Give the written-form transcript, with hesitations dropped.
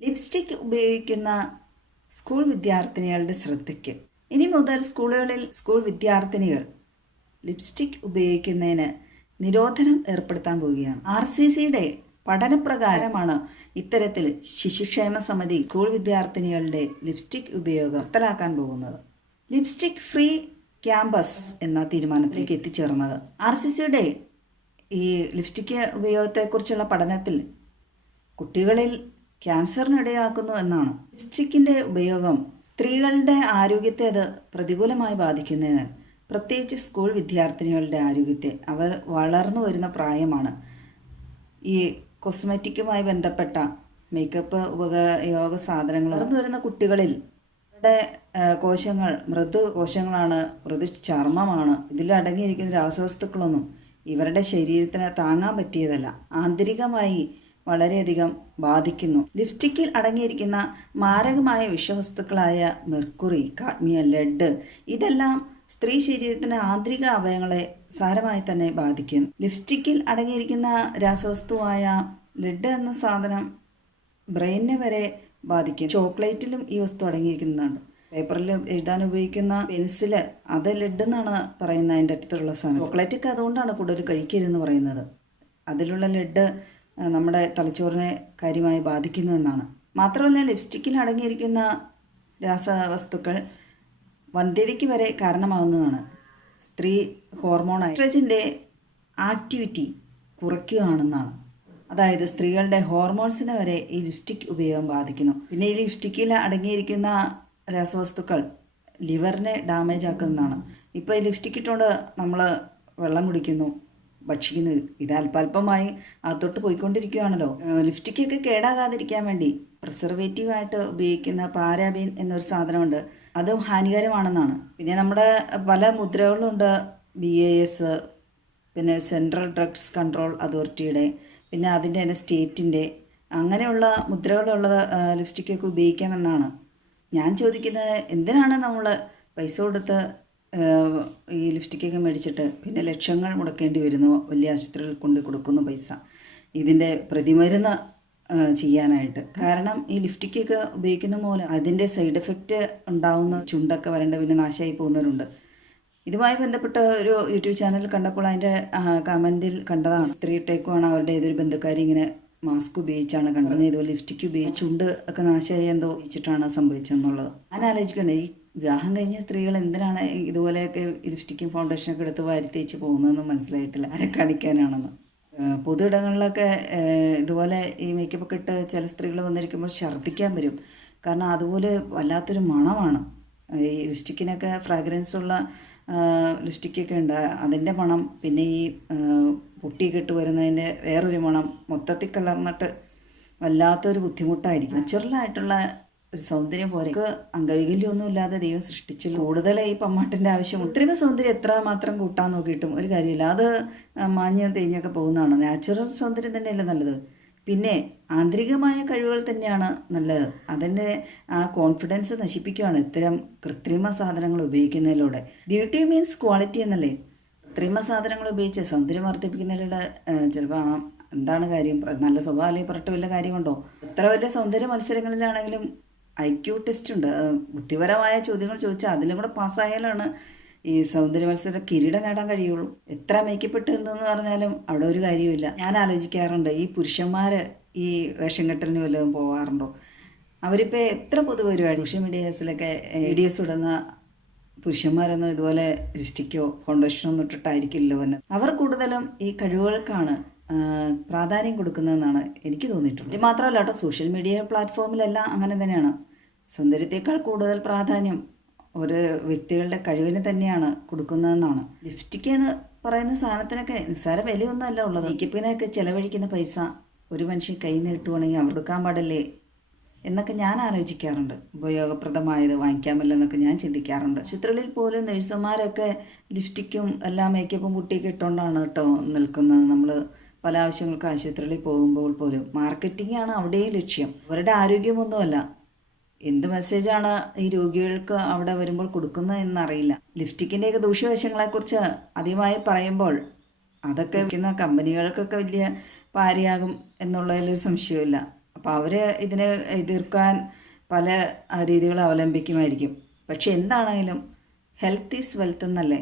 Lipstick ഉപയോഗിക്കുന്ന school വിദ്യാർത്ഥിനികളുടെ ശ്രദ്ധയ്ക്ക്. ഇനി മുതൽ സ്കൂളുകളിൽ സ്കൂൾ വിദ്യാർത്ഥിനികൾ ലിപ്സ്റ്റിക് ഉപയോഗിക്കുന്നതിന് നിരോധനം ഏർപ്പെടുത്താൻ പോവുകയാണ്. RCCയുടെ പഠനപ്രകാരമാണ് ഇത്തരത്തിൽ ശിശുക്ഷേമ സമിതി സ്കൂൾ വിദ്യാർത്ഥിനികളുടെ ലിപ്സ്റ്റിക് ഉപയോഗം നിർത്തലാക്കാൻ പോകുന്നത്. ലിപ്സ്റ്റിക് ഫ്രീ ക്യാമ്പസ് എന്ന തീരുമാനത്തിലേക്ക് എത്തിച്ചേർന്നത്. RCCയുടെ ഈ ലിപ്സ്റ്റിക് ഉപയോഗത്തെക്കുറിച്ചുള്ള പഠനത്തിൽ കുട്ടികളിൽ ക്യാൻസറിനിടയാക്കുന്നു എന്നാണ്. ലിപ്സ്റ്റിക്കിൻ്റെ ഉപയോഗം സ്ത്രീകളുടെ ആരോഗ്യത്തെ അത് പ്രതികൂലമായി ബാധിക്കുന്നതിനാൽ, പ്രത്യേകിച്ച് സ്കൂൾ വിദ്യാർത്ഥിനികളുടെ ആരോഗ്യത്തെ, അവർ വളർന്നു വരുന്ന പ്രായമാണ്. ഈ കോസ്മെറ്റിക്കുമായി ബന്ധപ്പെട്ട മേക്കപ്പ് ഉപയോഗ സാധനങ്ങൾ വളർന്നു വരുന്ന കുട്ടികളിൽ അവരുടെ കോശങ്ങൾ മൃദു കോശങ്ങളാണ്, മൃദു ചർമ്മമാണ്. ഇതിൽ അടങ്ങിയിരിക്കുന്ന രാസവസ്തുക്കളൊന്നും ഇവരുടെ ശരീരത്തിന് താങ്ങാൻ പറ്റിയതല്ല, ആന്തരികമായി വളരെയധികം ബാധിക്കുന്നു. ലിപ്സ്റ്റിക്കിൽ അടങ്ങിയിരിക്കുന്ന മാരകമായ വിഷവസ്തുക്കളായ മെർക്കുറി, കാഡ്മിയം, ലെഡ് ഇതെല്ലാം സ്ത്രീ ശരീരത്തിൻ്റെ ആന്തരിക അവയവങ്ങളെ സാരമായി തന്നെ ബാധിക്കുന്നു. ലിപ്സ്റ്റിക്കിൽ അടങ്ങിയിരിക്കുന്ന രാസവസ്തുവായ ലെഡ് എന്ന സാധനം ബ്രെയിനിനെ വരെ ബാധിക്കും. ചോക്ലേറ്റിലും ഈ വസ്തു അടങ്ങിയിരിക്കുന്നതാണ്. പേപ്പറിൽ എഴുതാൻ ഉപയോഗിക്കുന്ന പെൻസില് അത് ലെഡ് എന്നാണ് പറയുന്നത്. അതിൻ്റെ അടുത്തുള്ള സാധനം ചോക്ലേറ്റൊക്കെ അതുകൊണ്ടാണ് കൂടുതൽ കഴിക്കരുതെന്ന് പറയുന്നത്. അതിലുള്ള ലെഡ് നമ്മുടെ തലച്ചോറിനെ കാര്യമായി ബാധിക്കുന്നു എന്നാണ്. മാത്രമല്ല, ലിപ്സ്റ്റിക്കിൽ അടങ്ങിയിരിക്കുന്ന രാസവസ്തുക്കൾ വന്ധ്യതയ്ക്ക് വരെ കാരണമാകുന്നതാണ്. സ്ത്രീ ഹോർമോണായ എസ്ട്രജൻ്റെ ആക്ടിവിറ്റി കുറയ്ക്കുകയാണെന്നാണ്. അതായത് സ്ത്രീകളുടെ ഹോർമോൺസിനെ വരെ ഈ ലിപ്സ്റ്റിക് ഉപയോഗം ബാധിക്കുന്നു. പിന്നെ ഈ ലിപ്സ്റ്റിക്കിൽ അടങ്ങിയിരിക്കുന്ന രാസവസ്തുക്കൾ ലിവറിനെ ഡാമേജ് ആക്കുന്നതാണ്. ഇപ്പോൾ ഈ ലിപ്സ്റ്റിക് ഇട്ടുകൊണ്ട് നമ്മൾ വെള്ളം കുടിക്കുന്നു, ഭക്ഷിക്കുന്നു, ഇത് അല്പമായി അതൊട്ട് പോയിക്കൊണ്ടിരിക്കുകയാണല്ലോ. ലിപ്സ്റ്റിക്കൊക്കെ കേടാകാതിരിക്കാൻ വേണ്ടി പ്രിസർവേറ്റീവായിട്ട് ഉപയോഗിക്കുന്ന പാരാബീൻ എന്നൊരു സാധനമുണ്ട്, അതും ഹാനികരമാണെന്നാണ്. പിന്നെ നമ്മുടെ പല മുദ്രകളുണ്ട്, BIS, പിന്നെ സെൻട്രൽ ഡ്രഗ്സ് കൺട്രോൾ അതോറിറ്റിയുടെ, പിന്നെ അതിൻ്റെ തന്നെ സ്റ്റേറ്റിൻ്റെ, അങ്ങനെയുള്ള മുദ്രകളുള്ള ലിപ്സ്റ്റിക്കൊക്കെ ഉപയോഗിക്കാമെന്നാണ്. ഞാൻ ചോദിക്കുന്നത്, എന്തിനാണ് നമ്മൾ പൈസ കൊടുത്ത് ഈ ലിപ്സ്റ്റിക്കൊക്കെ മേടിച്ചിട്ട് പിന്നെ ലക്ഷങ്ങൾ മുടക്കേണ്ടി വരുന്നു, വലിയ ആശുപത്രിയിൽ കൊണ്ട് കൊടുക്കുന്നു പൈസ ഇതിൻ്റെ പ്രതിമരുന്ന് ചെയ്യാനായിട്ട്. കാരണം ഈ ലിപ്സ്റ്റിക്കൊക്കെ ഉപയോഗിക്കുന്ന മൂലം അതിൻ്റെ സൈഡ് എഫക്റ്റ് ഉണ്ടാവുന്ന, ചുണ്ടൊക്കെ വരേണ്ട, പിന്നെ നാശമായി പോകുന്നവരുണ്ട്. ഇതുമായി ബന്ധപ്പെട്ട ഒരു യൂട്യൂബ് ചാനൽ കണ്ടപ്പോൾ അതിൻ്റെ കമൻറ്റിൽ കണ്ടതാണ്, സ്ത്രീ ഇട്ടേക്കുമാണ് അവരുടെ ഏതൊരു ബന്ധുക്കാരി ഇങ്ങനെ മാസ്ക് ഉപയോഗിച്ചാണ് കണ്ടത്, ഇതുപോലെ ലിപ്സ്റ്റിക്ക് ഉപയോഗിച്ച് ചുണ്ട് ഒക്കെ നാശമായി എന്തോ ഉപയോഗിച്ചിട്ടാണ് സംഭവിച്ചതെന്നുള്ളത്. ഞാൻ ആലോചിക്കണ്ടേ, ഈ വിവാഹം കഴിഞ്ഞ സ്ത്രീകൾ എന്തിനാണ് ഇതുപോലെയൊക്കെ ലിപ്സ്റ്റിക്കും ഫൗണ്ടേഷനൊക്കെ എടുത്ത് വാരിത്തേച്ച് പോകുന്നതെന്ന് മനസ്സിലായിട്ടില്ല. ആരെ കാണിക്കാനാണെന്ന്. പൊതു ഇടങ്ങളിലൊക്കെ ഇതുപോലെ ഈ മേക്കപ്പൊക്കെ ഇട്ട് ചില സ്ത്രീകൾ വന്നിരിക്കുമ്പോൾ ഛർദ്ദിക്കാൻ വരും. കാരണം അതുപോലെ വല്ലാത്തൊരു മണമാണ്. ഈ ലിപ്സ്റ്റിക്കിനൊക്കെ ഫ്രാഗ്രൻസ് ഉള്ള ലിപ്സ്റ്റിക്കൊക്കെ ഉണ്ട്, അതിൻ്റെ മണം, പിന്നെ ഈ പൊട്ടിയൊക്കെ ഇട്ട് വരുന്നതിൻ്റെ വേറൊരു മണം, മൊത്തത്തിൽ കലർന്നിട്ട് വല്ലാത്തൊരു ബുദ്ധിമുട്ടായിരിക്കും. നാച്ചുറലായിട്ടുള്ള ഒരു സൗന്ദര്യം പോലെ അംഗവൈകല്യമൊന്നും ഇല്ലാതെ ദൈവം സൃഷ്ടിച്ചു. കൂടുതൽ ഈ പമ്മാട്ടിൻ്റെ ആവശ്യം, കൃത്രിമ സൗന്ദര്യം എത്ര മാത്രം കൂട്ടാൻ നോക്കിയിട്ടും ഒരു കാര്യമില്ല, അത് മാഞ്ഞ് തേഞ്ഞൊക്കെ പോകുന്നതാണ്. നാച്ചുറൽ സൗന്ദര്യം തന്നെയല്ലേ നല്ലത്. പിന്നെ ആന്തരികമായ കഴിവുകൾ തന്നെയാണ് നല്ലത്. അതിൻ്റെ ആ കോൺഫിഡൻസ് നശിപ്പിക്കുകയാണ് ഇത്തരം കൃത്രിമ സാധനങ്ങൾ ഉപയോഗിക്കുന്നതിലൂടെ. ബ്യൂട്ടി മീൻസ് ക്വാളിറ്റി എന്നല്ലേ. കൃത്രിമ സാധനങ്ങൾ ഉപയോഗിച്ച് സൗന്ദര്യം വർദ്ധിപ്പിക്കുന്നതിലൂടെ ചിലപ്പോൾ എന്താണ് കാര്യം, നല്ല സ്വഭാവം അല്ലെങ്കിൽ പറഞ്ഞിട്ട് വല്ല കാര്യമുണ്ടോ? എത്ര വലിയ സൗന്ദര്യ മത്സരങ്ങളിലാണെങ്കിലും IQ ടെസ്റ്റ് ഉണ്ട്. ബുദ്ധിപരമായ ചോദ്യങ്ങൾ ചോദിച്ചാൽ അതിലും കൂടെ പാസ്സായാലാണ് ഈ സൗന്ദര്യ മത്സരം കിരീടം നേടാൻ കഴിയുള്ളൂ. എത്ര മേക്കപ്പെട്ട് എന്തെന്ന് പറഞ്ഞാലും അവിടെ ഒരു കാര്യമില്ല. ഞാൻ ആലോചിക്കാറുണ്ട്, ഈ പുരുഷന്മാർ ഈ വേഷം കെട്ടലിന് വല്ലതും പോകാറുണ്ടോ? അവരിപ്പോൾ എത്ര പൊതുപരിപാടി സോഷ്യൽ മീഡിയാസിലൊക്കെ വീഡിയോസ് ഇടുന്ന പുരുഷന്മാരൊന്നും ഇതുപോലെ ലിപ്സ്റ്റിക്കോ ഫൗണ്ടേഷനോ ഒന്നും ഇട്ടിട്ടായിരിക്കില്ലല്ലോ എന്ന്. അവർ കൂടുതലും ഈ കഴിവുകൾക്കാണ് പ്രാധാന്യം കൊടുക്കുന്നതെന്നാണ് എനിക്ക് തോന്നിയിട്ടുള്ളത്. ഇത് മാത്രമല്ല കേട്ടോ, സോഷ്യൽ മീഡിയ പ്ലാറ്റ്ഫോമിലെല്ലാം അങ്ങനെ തന്നെയാണ്. സൗന്ദര്യത്തേക്കാൾ കൂടുതൽ പ്രാധാന്യം ഒരു വ്യക്തികളുടെ കഴിവിന് തന്നെയാണ് കൊടുക്കുന്നതെന്നാണ്. ലിപ്സ്റ്റിക് എന്ന് പറയുന്ന സാധനത്തിനൊക്കെ നിസ്സാര വിലയൊന്നുമല്ല ഉള്ളത്. മേക്കപ്പിനൊക്കെ ചിലവഴിക്കുന്ന പൈസ ഒരു മനുഷ്യൻ കൈ നീട്ടുവാണെങ്കിൽ അവർ കൊടുക്കാൻ പാടില്ലേ എന്നൊക്കെ ഞാൻ ആലോചിക്കാറുണ്ട്. ഉപയോഗപ്രദമായത് വാങ്ങിക്കാമല്ലോ എന്നൊക്കെ ഞാൻ ചിന്തിക്കാറുണ്ട്. ആശുപത്രികളിൽ പോലും നഴ്സുമാരൊക്കെ ലിപ്സ്റ്റിക്കും എല്ലാ മേക്കപ്പും കുട്ടിയൊക്കെ ഇട്ടുകൊണ്ടാണ് കേട്ടോ നിൽക്കുന്നത്. നമ്മൾ പല ആവശ്യങ്ങൾക്ക് ആശുപത്രികളിൽ പോകുമ്പോൾ പോലും മാർക്കറ്റിംഗ് ആണ് അവിടെയും ലക്ഷ്യം. അവരുടെ ആരോഗ്യമൊന്നുമല്ല. എന്ത് മെസ്സേജാണ് ഈ രോഗികൾക്ക് അവിടെ വരുമ്പോൾ കൊടുക്കുന്നത് എന്നറിയില്ല. ലിപ്സ്റ്റിക്കിൻ്റെയൊക്കെ ദൂഷ്യവശങ്ങളെക്കുറിച്ച് അധികമായി പറയുമ്പോൾ അതൊക്കെ വയ്ക്കുന്ന കമ്പനികൾക്കൊക്കെ വലിയ പാരയാകും എന്നുള്ളതിലൊരു സംശയമില്ല. അപ്പോൾ അവർ ഇതിനെ എതിർക്കാൻ പല രീതികൾ അവലംബിക്കുമായിരിക്കും. പക്ഷെ എന്താണെങ്കിലും ഹെൽത്ത് ഈസ് വെൽത്ത് എന്നല്ലേ.